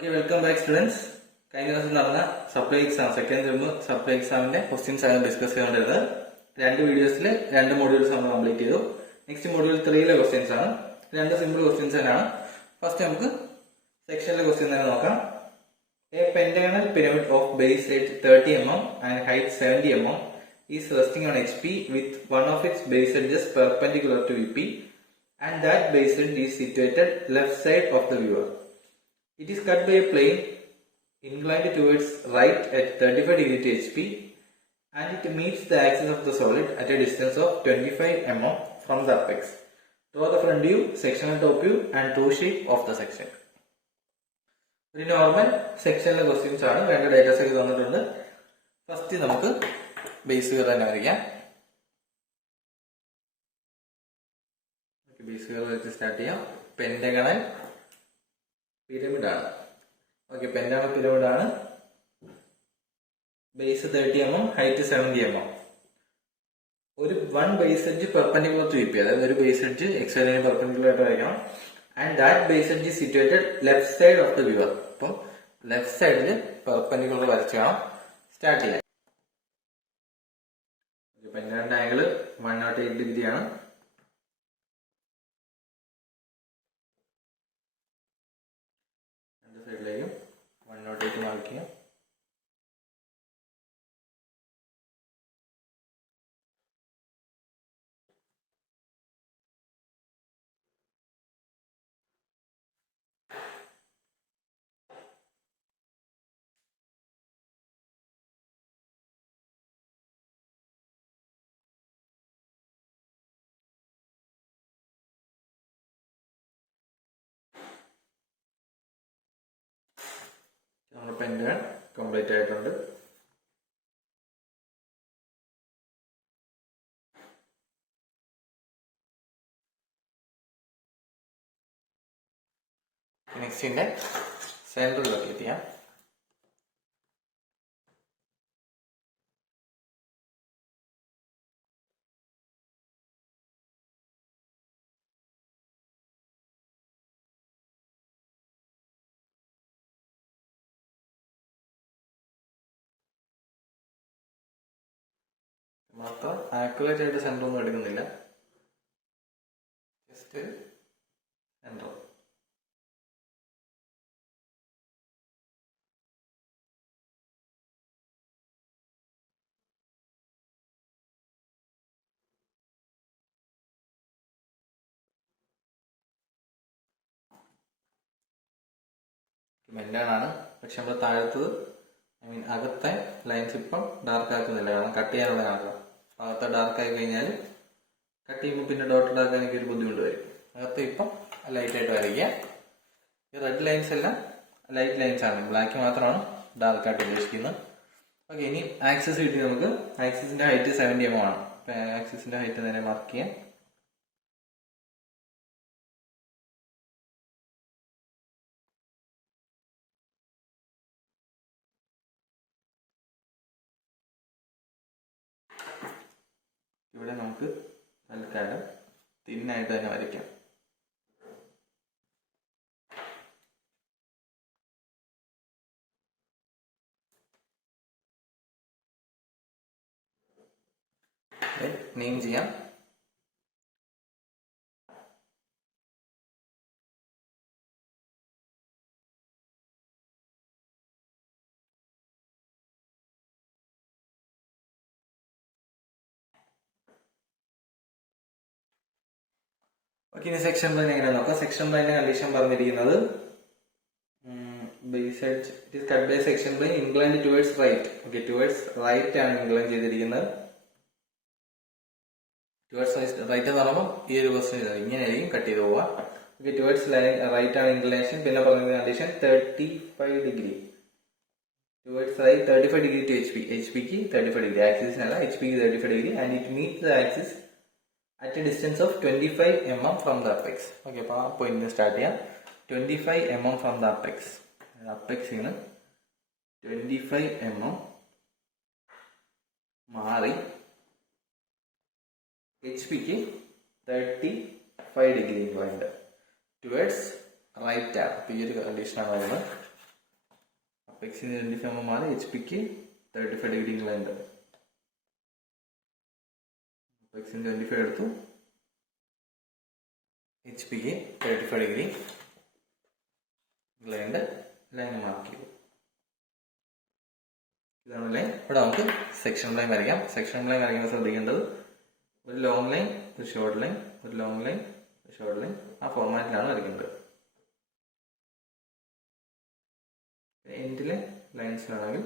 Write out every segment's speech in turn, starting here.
Okay, welcome back students. കഴിഞ്ഞ ദിവസം നടന്ന supply exam second sem supply എക്സാമിന്റെ ക്വസ്റ്റ്യൻസ് ആണ് ഡിസ്കസ് ചെയ്യേണ്ടത്. രണ്ട് വീഡിയോസിൽ രണ്ട് മോഡ്യൂൾസ് നമ്മൾ കംപ്ലീറ്റ് ചെയ്തു. നെക്സ്റ്റ് മോഡ്യൂൾ 3 ക്വസ്റ്റ്യൻസ് ആണ്. രണ്ട് സിമ്പിൾ ക്വസ്റ്റ്യൻസ് തന്നെയാണ്. ഫസ്റ്റ് നമുക്ക് സെക്ഷനിലെ ക്വസ്റ്റ്യൻ തന്നെ നോക്കാം. A pentagonal pyramid of base edge 30 mm and height 70 mm is resting on HP with one of its base edges perpendicular to VP and that base edge is situated left side of the viewer. It is cut by a plane inclined towards right at 35 degree to HP and it meets the axis of the solid at a distance of 25 mm from the apex. Draw the front view, sectional top view and true shape of the section. ഒരു normal സെക്ഷനിലെ questions ആണ്. വേണ്ട datas ഒക്കെ തന്നിട്ടുണ്ട്. First നമുക്ക് base curve തന്നെ വരയ്ക്കാം. Base curve വെച്ച് start ചെയ്യാം. പെന്റഗണൽ പിരമിഡ് ആണ്. ഓക്കെ, പെന്റഗണൽ പിരമിഡ് ആണ്. Base 30 mm, height 70 mm. ഒരു one base edge perpendicular to VP, അതായത് ഒരു ബേസ് എഡ്ജ് എക്സ് ലൈനിന് പെർപെൻഡിക്കുലർ ആയിട്ട് വരയ്ക്കണം. And that base edge is situated left side of the viewer. അപ്പം ലെഫ്റ്റ് സൈഡിൽ പെർപെൻഡിക്കുലർ വരച്ച് വേണം സ്റ്റാർട്ട് ചെയ്യാൻ. പെന്റഗണിന്റെ ആംഗിൾ 108 ഡിഗ്രി ആണ്. രണ്ട് സൈഡിലേക്കും 108 മാർക്ക് ചെയ്യാം. നമ്മുടെ പെന്റഗൺ കംപ്ലീറ്റ് ആയിട്ടുണ്ട്. നെക്സ്റ്റിന്റെ സെന്ററിൽ ലൊക്കേറ്റ് ചെയ്യാം. മാത്രം ആക്യുറേറ്റ് ആയിട്ട് സെന്റർ ഒന്നും എടുക്കുന്നില്ല, ജസ്റ്റ് സെന്റർ. മെന്റാണ്, പക്ഷെ നമ്മൾ താഴത്തത് അകത്തെ ലൈൻസ് ഇപ്പം ഡാർക്ക് ആക്കുന്നില്ല, കാരണം കട്ട് ചെയ്യാനുള്ള കാണുക. അകത്തെ ഡാർക്ക് ആയി കഴിഞ്ഞാൽ കട്ട് ചെയ്യുമ്പോൾ പിന്നെ ഡോട്ട് ഡാർക്ക് എനിക്ക് ഒരു ബുദ്ധിമുട്ട് വരും. അകത്ത് ഇപ്പം ലൈറ്റ് ആയിട്ട് വരയ്ക്കുക. ഈ റെഡ് ലൈൻസ് എല്ലാം ലൈറ്റ് ലൈൻസ് ആണ്, ബ്ലാക്ക് മാത്രമാണ് ഡാർക്ക് ആയിട്ട് ഉദ്ദേശിക്കുന്നത്. ഓക്കെ, ഇനി ആക്സിസ് കിട്ടി നമുക്ക്. ആക്സിസിന്റെ ഹൈറ്റ് 70 mm ആണ്. ആക്സിസിന്റെ ഹൈറ്റ് നേരെ മാർക്ക് ചെയ്യാം. ഇവിടെ നമുക്ക് തൽക്കാലം തിന്നായിട്ട് തന്നെ വരയ്ക്കാം. നെയിം ചെയ്യാം. ഓക്കെ, ഇനി സെക്ഷൻ പ്ലാൻ എങ്ങനെ നോക്കാം. സെക്ഷൻ പ്ലാനിന്റെ കണ്ടീഷൻ പറഞ്ഞിരിക്കുന്നത് base edge it is cut by section plane inclined towards right. Okay, towards right ആണ് ഇൻക്ലൈൻ ചെയ്തിരിക്കുന്നത്. ടുവേർഡ്സ് റൈറ്റ് എന്ന് പറയുമ്പോൾ ഈ ഒരു ക്വസ്റ്റ്യൻ ഇങ്ങനെയായിരിക്കും കട്ട് ചെയ്ത് പോവുക. ഓക്കെ, ടുവേർഡ്സ് റൈറ്റ് ആണ് ഇൻക്ലിനേഷൻ. പിന്നെ പറഞ്ഞ condition 35 degree towards right, 35 degree to HP. HPക്ക് 35 ഡിഗ്രി, ആക്സിസിനല്ല, HPക്ക് 35 degree. And it meet the axis at a distance of 25 mm from the apex. Okay, അപ്പോൾ ആ പോയിന്റ് സ്റ്റാർട്ട് ചെയ്യാം. 25 mm from the apex. Apex ആണ് 25 mm മാറി HPക്ക് 35 degree inclined towards right ആണ്. ഈ ഒരു കണ്ടീഷനാണ് വരുന്നത്. എക്സിന് 25 ആകുമ്പോൾ മാറി HP-ക്ക് 35 ഡിഗ്രി ഇംഗ്ലണ്ട്. എക്സിന് 25 എടുത്തു, HP-ക്ക് 35 ഡിഗ്രി ഇംഗ്ലണ്ട് ലൈൻ മാർക്ക് ചെയ്തു. ഇതാണ് ലൈൻ. ഇവിടെ നമുക്ക് സെക്ഷൻ ലൈൻ വരയ്ക്കാം. സെക്ഷൻ ലൈൻ വരയ്ക്കുമ്പോൾ ശ്രദ്ധിക്കേണ്ടത് ഒരു ലോങ് ലൈൻ, ഒരു ഷോർട്ട് ലൈൻ, ഒരു ലോങ് ലൈൻ, ഒരു ഷോർട്ട് ലൈൻ, ആ ഫോർമാറ്റിലാണ് വരയ്ക്കേണ്ടത്. എൻഡിലെ ലൈൻസിലാണെങ്കിൽ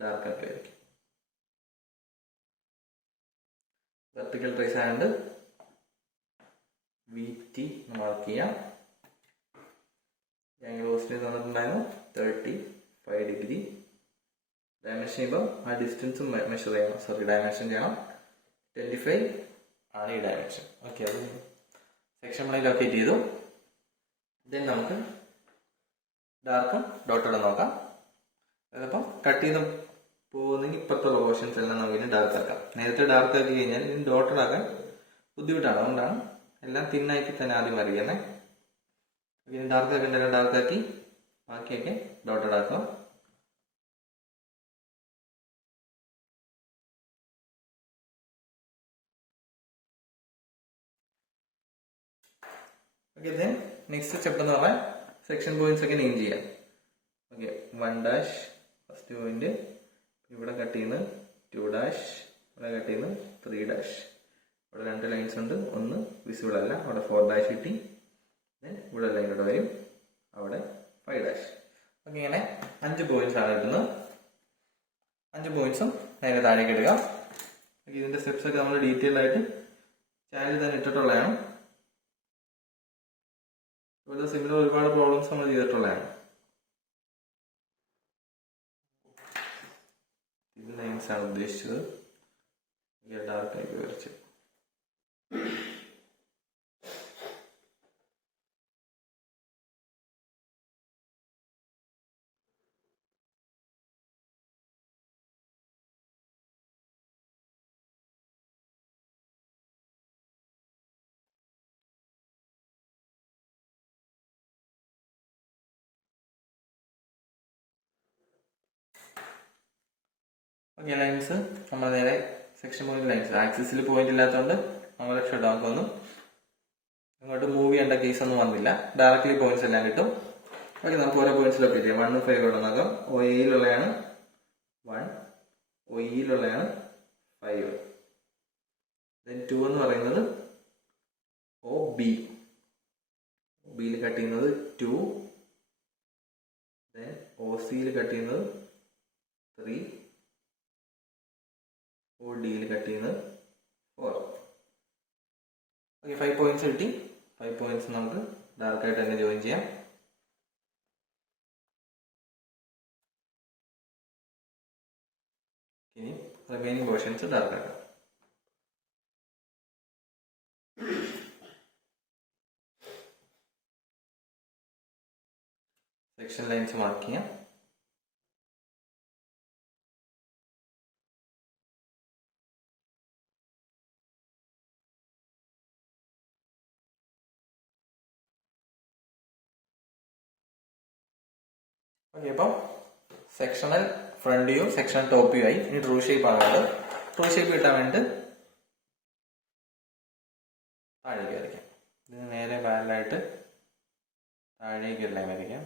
ഡാർക്ക് ആക്കി വരയ്ക്കും. വെർട്ടിക്കൽ ട്രേസ് ആയതുകൊണ്ട് VT മാർക്ക് ചെയ്യാം. ആംഗിൾ ഓസിന് തന്നിട്ടുണ്ടായിരുന്നു 35 ഡിഗ്രി. ഡയമെൻഷൻ ചെയ്യുമ്പോൾ ആ ഡിസ്റ്റൻസും മെഷർ ചെയ്യണം. ഡയമെൻഷൻ ചെയ്യണം. 25 ആണ് ഈ ഡയമെൻഷൻ. ഓക്കെ, അത് സെക്ഷൻ ലൈൻ ലൊക്കേറ്റ് ചെയ്തു. ദെൻ നമുക്ക് ഡാർക്കും ഡോട്ടോടെ നോക്കാം. അതിപ്പം കട്ട് ചെയ്ത് പോകുന്നെങ്കിൽ ഇപ്പോഴത്തെ പോർഷൻസ് എല്ലാം നമുക്ക് ഇനി ഡാർക്ക് ആക്കാം. നേരത്തെ ഡാർക്ക് ആക്കി കഴിഞ്ഞാൽ ഇനി ഡോട്ടഡ് ആക്കാൻ ബുദ്ധിമുട്ടാണ്. അതുകൊണ്ടാണ് എല്ലാം തിന്നാക്കി തന്നെ ആദ്യം വരയ്ക്കുന്നത്. ഇനി ഡാർക്ക് ആക്കേണ്ട ഡാർക്ക് ആക്കി ബാക്കിയൊക്കെ ഡോട്ടഡ് ആക്കാം. ഓക്കെ, ദെൻ നെക്സ്റ്റ് സ്റ്റെപ്പ് എന്ന് പറഞ്ഞാൽ സെക്ഷൻ പോയിന്റ്സ് ഒക്കെ നെയിം ചെയ്യാം. ഓക്കെ, 1' ഫസ്റ്റ് പോയിന്റ്, ഇവിടെ കട്ട് ചെയ്യുന്നത് 2', ഇവിടെ കട്ട് ചെയ്യുന്നത് 3'. ഇവിടെ 2 ലൈൻസ് ഉണ്ട്, ഒന്ന് വിസിബിൾ അല്ല, അവിടെ 4' കിട്ടി. ദെൻ ഇവിടെ ലൈൻ ഇവിടെ വരും, അവിടെ 5'. ഓക്കെ, ഇങ്ങനെ 5 പോയിന്റ്സ് ആണ് കിട്ടുന്നത്. 5 പോയിന്റ്സും നേരെ താഴേക്ക് ഇടുക. ഇതിന്റെ സ്റ്റെപ്സ് ഒക്കെ നമ്മൾ ഡീറ്റെയിൽ ആയിട്ട് ചാനലിൽ തന്നെ ഇട്ടിട്ടുള്ളതാണ്. ഇവിടെ സിമിലർ ഒരുപാട് പ്രോബ്ലംസ് നമ്മൾ ചെയ്തിട്ടുള്ളതാണ്. ഇത് ലൈൻസ് ആണ് ഉദ്ദേശിച്ചത്. ഡാർക്ക് ആയിട്ട് വരച്ചു. ഓക്കെ, ലൈൻസ് നമ്മൾ നേരെ സെക്ഷൻ പോയിന്റ് ലൈൻസ് ആക്സിസിൽ പോയിന്റ് ഇല്ലാത്തതുകൊണ്ട് നമ്മൾ ഷട്ട് ഇങ്ങോട്ട് മൂവ് ചെയ്യേണ്ട കേസ് ഒന്നും വന്നില്ല. ഡയറക്ട്ലി പോയിന്റ്സ് എല്ലാം കിട്ടും. ഓക്കെ, നമുക്ക് ഓരോ പോയിന്റ്സ് ലൊക്കേറ്റ് ചെയ്യാം. 1 5 ഇവിടെ നോക്കാം. OAയിലുള്ളതാണ് 1, OEയിലുള്ളതാണ് 5. ദെൻ 2 എന്ന് പറയുന്നത് OBയിൽ കട്ട് ചെയ്യുന്നത് 2. ദെൻ OCയിൽ കട്ട് ചെയ്യുന്നത് 3. ODയിൽ കട്ട് ചെയ്യുന്നത് 4. ഓക്കെ, 5 പോയിന്റ്സ് കിട്ടി. 5 പോയിന്റ്സ് നമുക്ക് ഡാർക്ക് ആയിട്ട് തന്നെ ജോയിൻ ചെയ്യാം. ഇനി റിമൈനിങ് പോർഷൻസ് ഡാർക്ക് ആക്കാം. സെക്ഷൻ ലൈൻസ് മാർക്ക് ചെയ്യാം. ഓക്കെ, അപ്പം sectional front view, sectional top view ആയി. ഇനി ട്രൂ ഷേപ്പ് ആണുള്ളത്. ട്രൂ ഷേപ്പ് കിട്ടാൻ വേണ്ടി താഴേക്ക് വരയ്ക്കാം. ഇതിന് നേരെ പാരലായിട്ട് താഴേക്ക് ഒരു ലൈൻ വരയ്ക്കാം.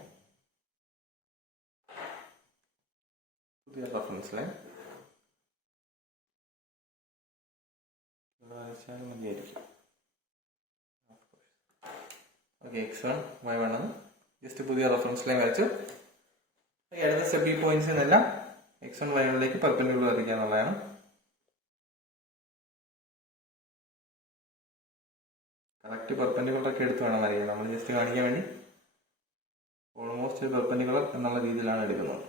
പുതിയ റഫറൻസ് ലൈൻ വരച്ചാൽ മതിയായിരിക്കും. ഓക്കെ, X1 Y1 എന്ന് ജസ്റ്റ് പുതിയ റഫറൻസ് ലൈൻ വരച്ചു. അടുത്ത സ്റ്റെപ്പ് ഈ പോയിന്റ്സ് എന്നെല്ലാം X1 Y1ലേക്ക് പെർപെൻഡിക്കുലർ വരയ്ക്കുക എന്നുള്ളതാണ്. കറക്റ്റ് പെർപെൻഡിക്കുലർ ഒക്കെ എടുത്ത് വേണം വരയ്ക്കാൻ. നമ്മൾ ജസ്റ്റ് കാണിക്കാൻ വേണ്ടി ഓൾമോസ്റ്റ് പെർപെൻഡിക്കുലർ എന്നുള്ള രീതിയിലാണ് എടുക്കുന്നത്.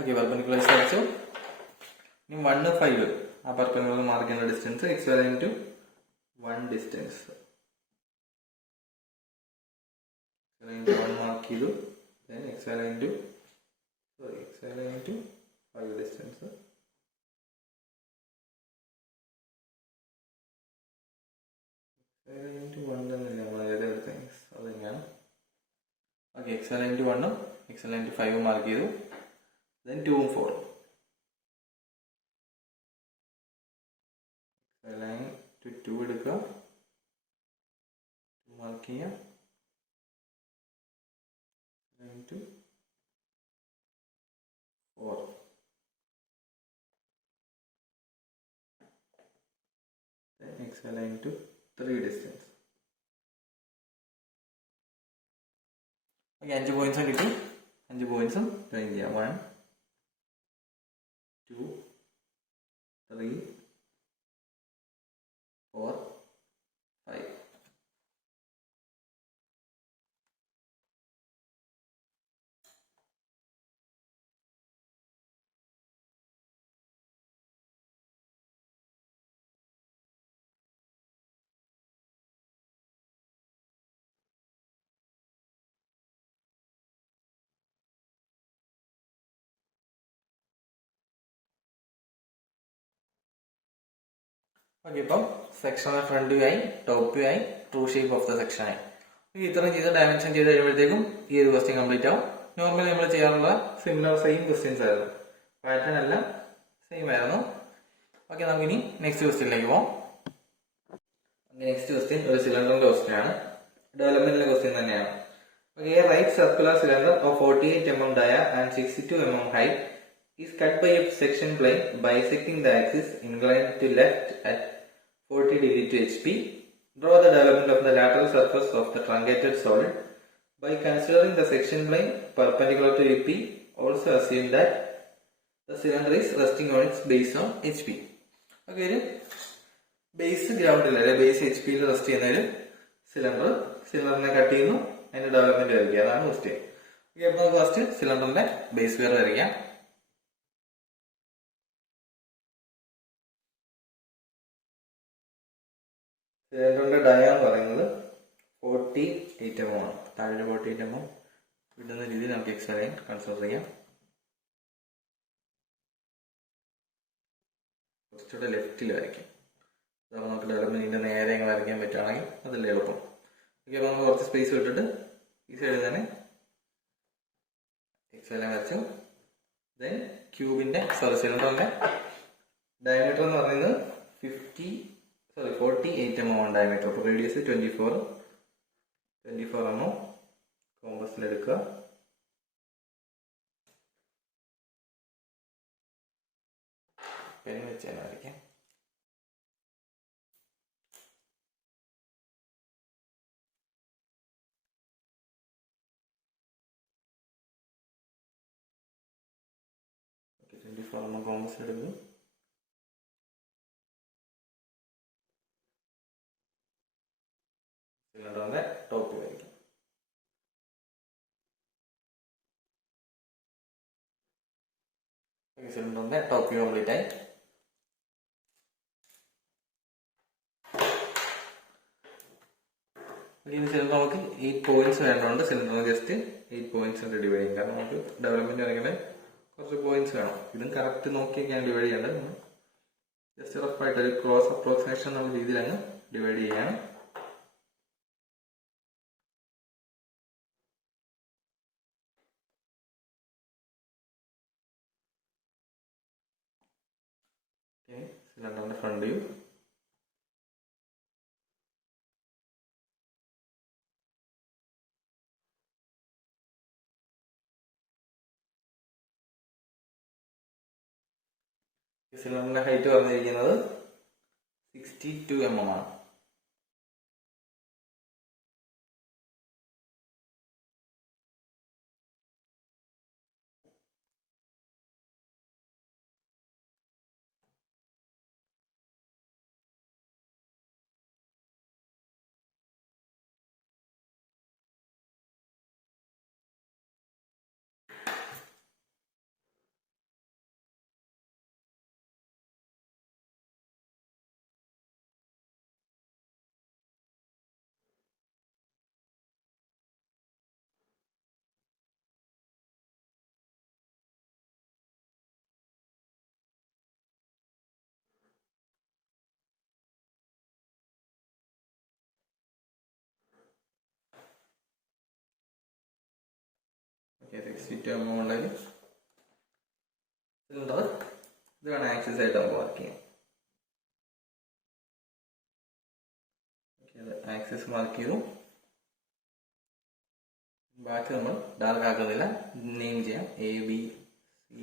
ഓക്കെ, പെർപെൻഡിക്കുലർ വരച്ചു. ഇനി 1 5 ആ പെർപെൻഡിക്കുലർ മാർക്ക് ചെയ്യുന്ന distance X1 to 1 distance 1 mark ചെയ്തു. X1 to 5 ഡിസ്റ്റൻസ് 1 തന്നെയല്ലേ നമ്മൾ ഏതെടുത്ത അത് തന്നെയാണ്. ഓക്കെ, എക്സ് അലൈൻ ടു 1ഉം എക്സ് അലൈൻ ടു 5ഉം മാർക്ക് ചെയ്തു. ദെൻ 2ഉം 4ഉം അലൈൻ ടു 2 എടുക്കുക, മാർക്ക് ചെയ്യാം. Align to 4 X align to 3 distance. Okay, 5 പോയിന്റ്സും കിട്ടി. 5 പോയിന്റ്സും ജോയിൻ ചെയ്യാം. 1 2 3 4 5. ഓക്കെ, ഇപ്പം സെക്ഷന്റെ ഫ്രണ്ട് വ്യൂ ആയി, ടോപ്പ് വ്യൂ ആയി, true shape of the section ആയി. ഇത്രയും ചെയ്ത് ഡയമെൻഷൻ ചെയ്ത് കഴിയുമ്പോഴത്തേക്കും ഈ ഒരു ക്വസ്റ്റ്യൻ കംപ്ലീറ്റ് ആവും. നോർമലി നമ്മൾ ചെയ്യാറുള്ള സിമിലർ സെയിം ക്വസ്റ്റ്യൻസ് ആയിരുന്നു, പാറ്റേൺ എല്ലാം സെയിം ആയിരുന്നു. ഓക്കെ, നമുക്ക് ഇനി നെക്സ്റ്റ് ക്വസ്റ്റ്യനിലേക്ക് പോകാം. നെക്സ്റ്റ് ക്വസ്റ്റ്യൻ ഒരു സിലിണ്ടറിന്റെ ക്വസ്റ്റ്യൻ ആണ്, ഡെവലപ്മെന്റിന്റെ ക്വസ്റ്റ്യൻ തന്നെയാണ്. Okay, right circular cylinder of 48 mm dia and 62 mm height is cut by a section plane bisecting the axis inclined to left at 40 degree to HP. Draw the development of the lateral surface of the truncated solid by considering the section plane perpendicular to EP. Also assume that the cylinder is resting on its base on HP. Okay, ഒരു base ഗ്രൗണ്ടിൽ അല്ലെ base HP യിൽ rest ചെയ്യുന്ന ഒരു സിലിണ്ടറിനെ cut ചെയ്യുന്നു, അതിന്റെ development വരയ്ക്കുക, അതാണ് ക്വസ്റ്റ്യൻ. ഓക്കെ, അപ്പൊ നമുക്ക് ഫസ്റ്റ് സിലിണ്ടറിന്റെ ബേസ് വെയർ വരയ്ക്കാം. സിലിണ്ടറിന്റെ ഡയ എന്ന് പറയുന്നത് 48 mm ആണ്. താഴെ 48 mm വിടുന്ന രീതിയിൽ നമുക്ക് എക്സ് ലൈൻ കൺസിഡർ ചെയ്യാം. കുറച്ചുകൂടെ ലെഫ്റ്റിൽ വരയ്ക്കാം, അതാകുമ്പോൾ നമുക്ക് ഡെവലപ്മെന്റിന്റെ നേരെ വരയ്ക്കാൻ പറ്റുകയാണെങ്കിൽ അതല്ലേ എളുപ്പം. ഓക്കെ, അപ്പൊ നമുക്ക് കുറച്ച് സ്പേസ് വിട്ടിട്ട് ഈ സൈഡിൽ തന്നെ എക്സ് ലൈൻ വരച്ചു. ദെൻ സിലിണ്ടറിന്റെ ഡയമീറ്റർ എന്ന് പറയുന്നത് 48 mm ആണ് ഡയമീറ്റർ. അപ്പോൾ റേഡിയസ് 24 mm കോമ്പസിൽ എടുക്കുക. പെൻ വെച്ച് തന്നെ വരയ്ക്കാം. ഓക്കെ, 24 mm കോമ്പസിൽ എടുക്കുക. സിലിണ്ടറിന്റെ ടോപ്പ് വരയ്ക്കാം. സിലിണ്ടറിന്റെ ടോപ്പ് വ്യൂ കംപ്ലീറ്റ് ആയി. സിലിണ്ടർ നമുക്ക് 8 പോയിന്റ്സ് വേണ്ടതുകൊണ്ട് സിലിണ്ടറിന് ജസ്റ്റ് 8 പോയിന്റ്സ് കൊണ്ട് ഡിവൈഡ് ചെയ്യും. കാരണം നമുക്ക് ഡെവലപ്മെന്റ് വരയ്ക്കണേ കുറച്ച് പോയിന്റ്സ് വേണം. ഇതും കറക്റ്റ് നോക്കിയൊക്കെയാണ് ഡിവൈഡ് ചെയ്യേണ്ടത്. ജസ്റ്റ് റഫായിട്ട് ഒരു ക്രോസ് അപ്രോക്സിമേഷൻ എന്നുള്ള രീതിയിൽ അങ്ങ് ഡിവൈഡ് ചെയ്യാണ്. സിലിണ്ടറിന്റെ ഫ്രണ്ട് വ്യൂ, സിലിണ്ടറിന്റെ ഹൈറ്റ് പറഞ്ഞിരിക്കുന്നത് 62 mm ആണ്. 62 mm ഉണ്ടെങ്കിൽ സിലിണ്ടർ ഇത് വേണം ആക്സിസ് ആയിട്ട് നമുക്ക് മാർക്ക് ചെയ്യാം. ആക്സിസ് മാർക്ക് ചെയ്തു. ബാക്കി നമ്മൾ ഡാർക്ക് ആക്കുന്നില്ല, നെയിം ചെയ്യാം ABCD.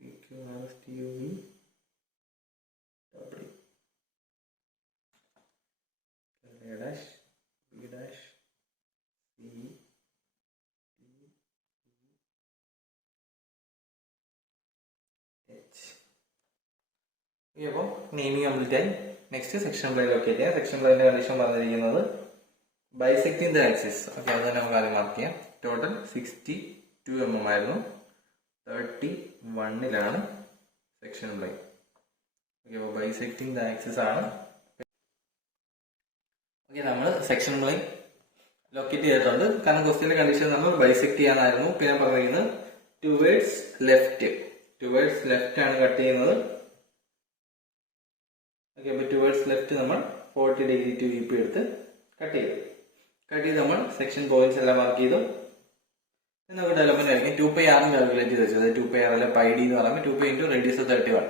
PQRSTUV W A dash B dash C D H. അപ്പോൾ നെയിമിങ് കംപ്ലീറ്റ് ആയി. നെക്സ്റ്റ് സെക്ഷൻ പ്ലെയിൻ ലൊക്കേറ്റ് ചെയ്യാം. സെക്ഷൻ പ്ലെയിൻ്റെ കണ്ടീഷൻ പറഞ്ഞിരിക്കുന്നത് ബൈസെക്ടിങ് ദ ആക്സിസ്. ഓക്കെ, അത് തന്നെ നമുക്ക് ആദ്യം മാർക്ക് ചെയ്യാം. ടോട്ടൽ 62 mm ആയിരുന്നു. 31 സെക്ഷൻ പ്ലെയിൻ. ഓക്കെ, അപ്പോൾ ബൈസെക്ടിങ് ദ ആക്സിസ് ആണ്. ഓക്കെ, നമ്മൾ സെക്ഷൻ പ്ലെയിൻ ലൊക്കേറ്റ് ചെയ്തിട്ടുണ്ട്. കാരണം ക്വസ്റ്റ്യന്റെ കണ്ടീഷൻ നമ്മൾ ബൈസെക്ട് ചെയ്യാനായിരുന്നു. പിന്നെ പറഞ്ഞിരിക്കുന്നത് ടുവേർഡ്സ് ലെഫ്റ്റ് ആണ് കട്ട് ചെയ്യുന്നത്. ഓക്കെ, അപ്പോൾ ടുവേർഡ്സ് ലെഫ്റ്റ് നമ്മൾ 40 ഡിഗ്രി ടു VP എടുത്ത് കട്ട് ചെയ്ത് നമ്മൾ സെക്ഷൻ പോയിന്റ്സ് എല്ലാം മാർക്ക് ചെയ്തു. നമുക്ക് ഡെവലപ്മെന്റ് ആയിരിക്കും 2πr കാൽക്കുലേറ്റ് ചെയ്ത് വെച്ചത്. 2πr അല്ലെ πd എന്ന് പറയുമ്പോൾ 2π × റേഡിയസ് 31.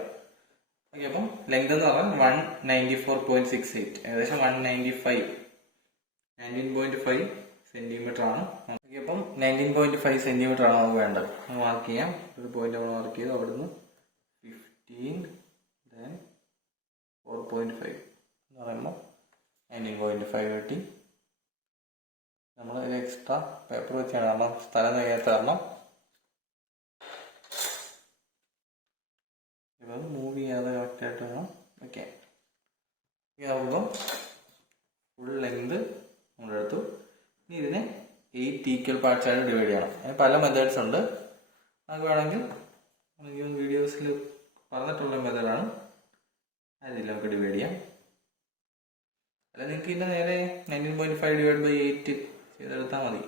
ഓക്കെ, അപ്പം ലെങ്ത് എന്ന് പറഞ്ഞാൽ 194.68, ഏകദേശം 19.5 സെന്റിമീറ്റർ ആണ്. ഓക്കെ, അപ്പം 19.5 സെന്റിമീറ്റർ ആണ് നമുക്ക് വേണ്ടത്. മാർക്ക് ചെയ്യാം. ഒരു പോയിന്റ് നമ്മൾ മാർക്ക് ചെയ്തു. അവിടുന്ന് 15 then 4.5 എന്ന് പറയുമ്പോൾ 19.5 കിട്ടി. നമ്മൾ ഇതിൽ എക്സ്ട്രാ പേപ്പർ വെച്ചാണ്, കാരണം സ്ഥലം കഴിയാത്ത കാരണം ഇപ്പം മൂവ് ചെയ്യാതെ കറക്റ്റായിട്ട് വേണം. ഓക്കെ, ആകുമ്പം ഫുൾ ലെങ്ത് നമ്മളെടുത്തു. ഇനി ഇതിനെ 8 ഈക്വൽ പാർട്സ് ആയിട്ട് ഡിവൈഡ് ചെയ്യണം. അതിന് പല മെത്തേഡ്സ് ഉണ്ട്. നമുക്ക് വേണമെങ്കിൽ വീഡിയോസിൽ പറഞ്ഞിട്ടുള്ള മെത്തേഡാണ്. അതിൽ നമുക്ക് ഡിവൈഡ് ചെയ്യാം. അല്ല, നിങ്ങൾക്ക് ഇതിൻ്റെ നേരെ 19.5 ഡിവൈഡ് ബൈ 8 ചെയ്തെടുത്താൽ മതി.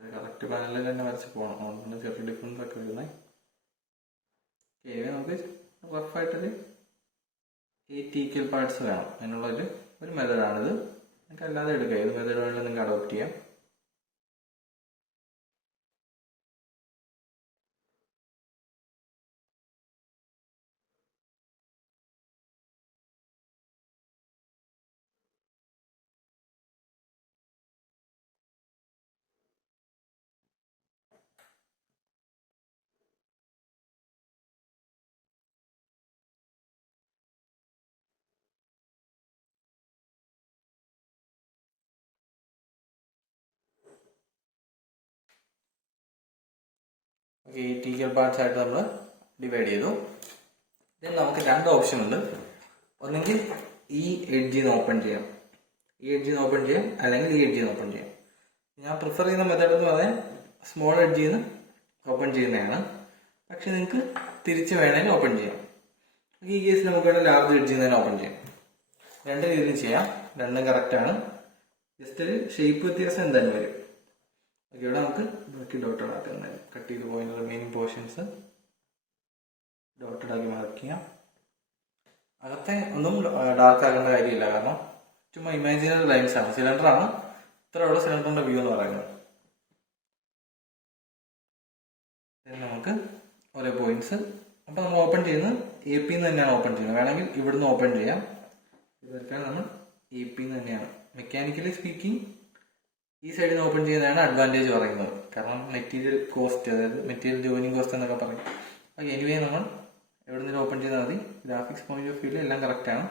കറക്റ്റ് പാനലിൽ തന്നെ വരച്ച് പോകണം. അതുകൊണ്ട് ചെറിയ ഡിഫറൻസ് ഒക്കെ വരുന്നത്. നമുക്ക് റഫായിട്ടൊരു 8 ഈക്വൽ പാർട്സ് വേണം. അതിനുള്ളൊരു മെത്തേഡാണിത്. നിങ്ങൾക്ക് അല്ലാതെ എടുക്കാം. ഏത് മെത്തേഡ് വേണമെങ്കിലും നിങ്ങൾക്ക് അഡോപ്റ്റ് ചെയ്യാം. ഓക്കെ, 8 ഈക്വൽ പാർട്സ് ആയിട്ട് നമ്മൾ ഡിവൈഡ് ചെയ്തു. ഇതിന് നമുക്ക് 2 ഓപ്ഷൻ ഉണ്ട്. ഒന്നെങ്കിൽ ഈ എഡ്ജിൽ നിന്ന് ഓപ്പൺ ചെയ്യാം, അല്ലെങ്കിൽ ഈ എഡ്ജിൽ നിന്ന് ഓപ്പൺ ചെയ്യാം. ഞാൻ പ്രിഫർ ചെയ്യുന്ന മെത്തേഡ് എന്ന് പറയാൻ സ്മോൾ എഡ്ജിൽ നിന്ന് ഓപ്പൺ ചെയ്യുന്നതാണ്. പക്ഷെ നിങ്ങൾക്ക് തിരിച്ച് വേണമെങ്കിൽ ഓപ്പൺ ചെയ്യാം. ഈ കേസിൽ നമുക്ക് വേണമെങ്കിൽ ലാർജ് എഡ്ജിൽ നിന്ന് തന്നെ ഓപ്പൺ ചെയ്യാം. 2 രീതിയിൽ ചെയ്യാം. രണ്ടും കറക്റ്റാണ്. ജസ്റ്റ് ഒരു ഷേപ്പ് വ്യത്യാസം എന്തായാലും വരും. ഓക്കെ, ഇവിടെ നമുക്ക് ബാക്കി ഡോട്ടഡ് ആക്കുന്നത് കട്ട് ചെയ്ത് പോയിന്റ് റിമൈനിങ് പോർഷൻസ് ഡോട്ടഡ് ആക്കി മാർക്ക് ചെയ്യാം. അകത്തെ ഒന്നും ഡാർക്ക് ആക്കേണ്ട കാര്യമില്ല, കാരണം ചുമ്മാ ഇമാജിനറി ലൈൻസ് ആണ്. സിലിണ്ടറാണ് ഇത്രയുള്ള സിലിണ്ടറിന്റെ വ്യൂ എന്ന് പറയുന്നത്. നമുക്ക് ഓരോ പോയിന്റ്സ്. അപ്പോൾ നമ്മൾ ഓപ്പൺ ചെയ്യുന്നത് എ പി എന്ന് തന്നെയാണ് ഓപ്പൺ ചെയ്യുന്നത്. വേണമെങ്കിൽ ഇവിടുന്ന് ഓപ്പൺ ചെയ്യാം. ഇതൊക്കെ നമ്മൾ എ പി എന്ന് തന്നെയാണ്. മെക്കാനിക്കലി സ്പീക്കിംഗ് ഈ സൈഡിൽ നിന്ന് ഓപ്പൺ ചെയ്യുന്നതാണ് അഡ്വാൻറ്റേജ് പറയുന്നത്. കാരണം മെറ്റീരിയൽ കോസ്റ്റ്, അതായത് മെറ്റീരിയൽ ജോയിനിങ് കോസ്റ്റ് എന്നൊക്കെ പറയും. അപ്പോൾ എനിവേ നമ്മൾ എവിടെ നിന്ന് ഓപ്പൺ ചെയ്താൽ മതി. ഗ്രാഫിക്സ് പോയിന്റ് ഓഫ് വ്യൂവിൽ എല്ലാം കറക്റ്റാണ്.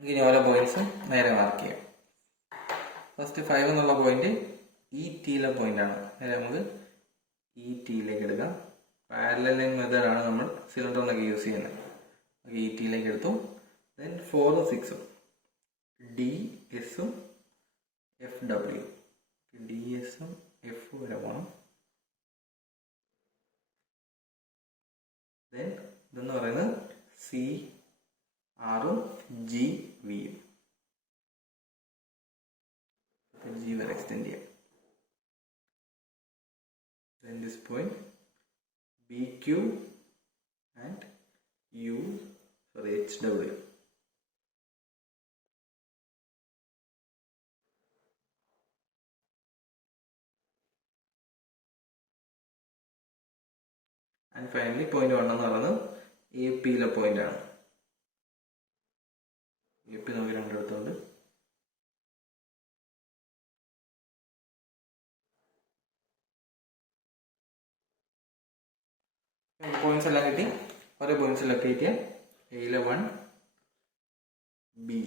ഇനി ഓരോ പോയിന്റ്സും നേരെ മാർക്ക് ചെയ്യാം. ഫസ്റ്റ് 5 എന്നുള്ള പോയിന്റ് ഇ ടിയിലെ പോയിന്റ് ആണ്. നേരെ നമുക്ക് ഇ ടിയിലേക്ക് എടുക്കാം. പാരലൽ ലൈൻ മെത്തേഡാണ് നമ്മൾ സിലിണ്ടറിനൊക്കെ യൂസ് ചെയ്യുന്നത്. ഇ ടിയിലേക്ക് എടുത്തു. ദെൻ 4 6 ഡി എസും എഫ് ഡബ്ല്യു. ഡി എസും എഫ് വരെ പോകണം. ദെൻ ഇതെന്ന് പറയുന്നത് സി ആറും ജി വിയും. ജി വരെ എക്സ്റ്റെൻഡ് ചെയ്യാം. Then this point BQ and HW. And finally point 1 എന്ന് പറയുന്നത് എ പിയിലെ പോയിന്റ് ആണ്. എ പി നമുക്ക് രണ്ടിടത്തുണ്ട്. പോയിന്റ്സ് എല്ലാം കിട്ടി. ഓരോ പോയിന്റ്സ് ലൊക്കേറ്റ് ചെയ്യാം. എയിലെ 1 ബി.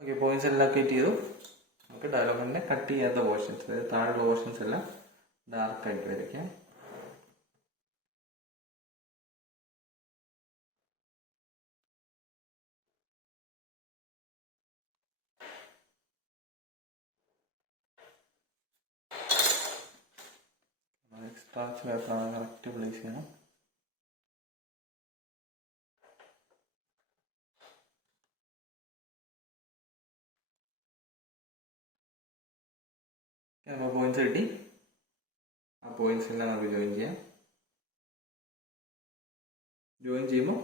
ഓക്കെ, പോയിന്റ്സ് എല്ലാം ലൊക്കേറ്റ് ചെയ്തു. നമുക്ക് ഡെവലപ്മെന്റിനെ കട്ട് ചെയ്യാത്ത പോർഷൻസ്, അതായത് താഴെയുള്ള പോർഷൻസ് എല്ലാം ഡാർക്ക് ആയിട്ട് വരയ്ക്കാം. എക്സ്ട്രാ പേപ്പറാണ് കറക്റ്റ് പ്ലേസ് ചെയ്യണം. അപ്പോൾ പോയിന്റ്സ് കിട്ടി. ആ പോയിന്റ്സ് എല്ലാം നമുക്ക് ജോയിൻ ചെയ്യാം. ജോയിൻ ചെയ്യുമ്പോൾ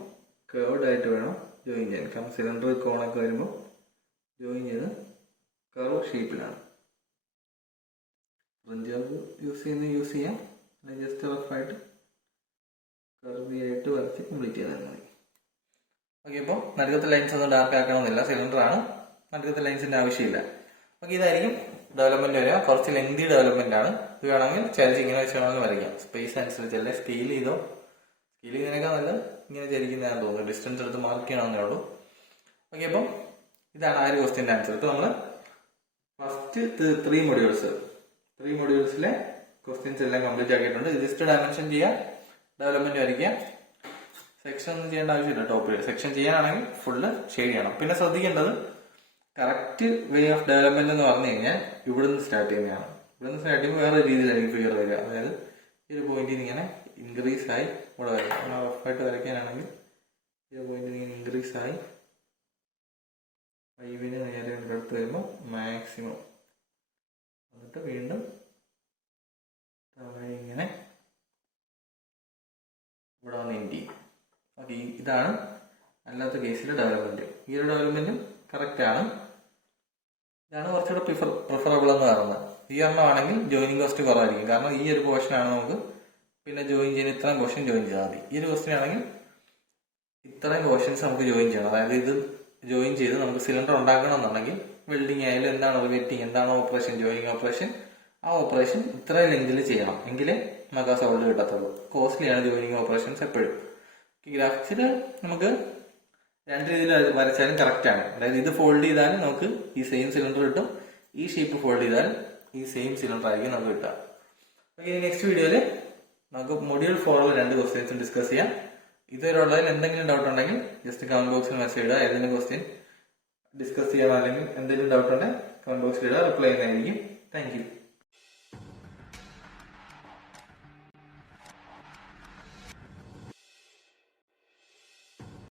കേർവ്ഡ് ആയിട്ട് വേണം ജോയിൻ ചെയ്യാൻ. കാരണം സിലിണ്ടർ കോണൊക്കെ വരുമ്പോൾ ജോയിൻ ചെയ്ത് കർവ് ഷേപ്പിലാണ്. ഫ്രഞ്ച് കർവ് യൂസ് ചെയ്യാം, അല്ലെങ്കിൽ ജസ്റ്റ് റഫായിട്ട് കർവി ആയിട്ട് വരച്ച് കംപ്ലീറ്റ് ചെയ്താൽ മതി. ഓക്കെ, അപ്പോൾ നടുക്കത്തെ ലൈൻസ് ഒന്നും ഡാർക്ക് ആക്കണമെന്നില്ല. സിലിണ്ടർ ആണ്, നടുക്കത്തെ ലൈൻസിന്റെ ആവശ്യമില്ല. ഓക്കെ, ഇതായിരിക്കും ഡെവലപ്മെന്റ് വരിക. കുറച്ച് ലെങ്തി ഡെവലപ്മെന്റ് ആണ്. ഇത് വേണമെങ്കിൽ ചരിച്ച് ഇങ്ങനെ വെച്ച് വേണമെങ്കിൽ വരയ്ക്കാം. സ്പേസ് അനുസരിച്ചല്ലേ, സ്കെയിൽ ചെയ്തോ. സ്കെയിൽ ചെയ്യുന്നതിനേക്കാൾ നല്ലത് ഇങ്ങനെ ചരിക്കുന്നതാണെന്ന് തോന്നുന്നു. ഡിസ്റ്റൻസ് എടുത്ത് മാർക്ക് ചെയ്യണമെന്നേ ഉള്ളൂ. ഓക്കെ, അപ്പം ഇതാണ് ആ ഒരു ക്വസ്റ്റ്യൻ്റെ ആൻസർ. ഇപ്പൊ നമ്മൾ ഫസ്റ്റ് 3 മൊഡ്യൂൾസിലെ ക്വസ്റ്റ്യൻസ് എല്ലാം കംപ്ലീറ്റ് ആക്കിയിട്ടുണ്ട്. ജസ്റ്റ് ഡയമെൻഷൻ ചെയ്യുക, ഡെവലപ്മെന്റ് വരയ്ക്കുക. സെക്ഷൻ ഒന്നും ചെയ്യേണ്ട ആവശ്യമില്ല. ടോപ്പിൽ സെക്ഷൻ ചെയ്യാനാണെങ്കിൽ ഫുള്ള് ഷെയ്ഡ് ചെയ്യണം. പിന്നെ ശ്രദ്ധിക്കേണ്ടത് കറക്റ്റ് വേ ഓഫ് ഡെവലപ്മെന്റ് എന്ന് പറഞ്ഞു കഴിഞ്ഞാൽ ഇവിടുന്ന് സ്റ്റാർട്ട് ചെയ്യുന്നതാണ്. ഇവിടുന്ന് സ്റ്റാർട്ട് ചെയ്യുമ്പോൾ വേറെ രീതിയിലായിരിക്കും ഫിഗർ വരിക. അതായത് ഈ ഒരു പോയിന്റിൽ നിന്ന് ഇങ്ങനെ ഇൻക്രീസ് ആയി ഇവിടെ വരും. റഫായിട്ട് വരയ്ക്കാനാണെങ്കിൽ ഈ ഒരു പോയിന്റിൽ ഇങ്ങനെ ഇൻക്രീസ് ആയി 5ന് നേരെ അടുത്ത് വരുമ്പോൾ മാക്സിമം, എന്നിട്ട് വീണ്ടും ഇങ്ങനെ ഇവിടെ വന്ന് എൻഡ് ചെയ്യും. ഓക്കെ, ഇതാണ് അല്ലാത്ത കേസിലെ ഡെവലപ്മെന്റ്. ഈ ഒരു ഡെവലപ്മെന്റും കറക്റ്റ് ആണ്. ഇതാണ് കുറച്ചുകൂടെ പ്രിഫറബിൾ എന്ന് പറയുന്നത്. ഈ എണ്ണമാണെങ്കിൽ ജോയിനിങ് കോസ്റ്റ് കുറവായിരിക്കും. കാരണം ഈ ഒരു പോർഷൻ ആണ് നമുക്ക് പിന്നെ ജോയിൻ ചെയ്യുന്ന ഇത്രയും പോർഷൻ ജോയിൻ ചെയ്താൽ മതി. ഈ ഒരു ക്വസ്റ്റ്യൻ ആണെങ്കിൽ ഇത്രയും പോർഷൻസ് നമുക്ക് ജോയിൻ ചെയ്യണം. അതായത് ഇത് ജോയിൻ ചെയ്ത് നമുക്ക് സിലിണ്ടർ ഉണ്ടാക്കണമെന്നുണ്ടെങ്കിൽ വെൽഡിങ് ആയാലും എന്താണ് റിവേറ്റിംഗ്, എന്താണ് ഓപ്പറേഷൻ, ജോയിനിങ് ഓപ്പറേഷൻ, ആ ഓപ്പറേഷൻ ഇത്രയും ലെങ്തിൽ ചെയ്യണം. എങ്കിലേ നമുക്ക് ആ സോൾഡ് കിട്ടത്തുള്ളൂ. കോസ്റ്റ്ലിയാണ് ജോയിനിങ് ഓപ്പറേഷൻസ് എപ്പോഴും. ഗ്രാഫിക്സിൽ നമുക്ക് 2 രീതിയിൽ വരച്ചാലും കറക്റ്റ് ആണ്. അതായത് ഇത് ഫോൾഡ് ചെയ്താൽ നമുക്ക് ഈ സെയിം സിലിണ്ടർ കിട്ടും. ഈ ഷേപ്പ് ഫോൾഡ് ചെയ്താൽ ഈ സെയിം സിലിണ്ടർ ആയിരിക്കും നമുക്ക് കിട്ടുക. ഓക്കെ, നെക്സ്റ്റ് വീഡിയോയില് നമുക്ക് മൊഡ്യൂൾ 4 2 ക്വസ്റ്റ്യൻസും ഡിസ്കസ് ചെയ്യാം. ഇതുവരെ ഉള്ളതിൽ എന്തെങ്കിലും ഡൗട്ട് ഉണ്ടെങ്കിൽ ജസ്റ്റ് കമന്റ് ബോക്സിൽ മെസ്സേജ് ഇടുക. ഏതെങ്കിലും ക്വസ്റ്റ്യൻ ഡിസ്കസ് ചെയ്യാൻ അല്ലെങ്കിൽ എന്തെങ്കിലും ഡൗട്ട് ഉണ്ടെങ്കിൽ കമന്റ് ബോക്സിൽ ഇടുക, റിപ്ലൈ ചെയ്യുന്നതായിരിക്കും. Thank you.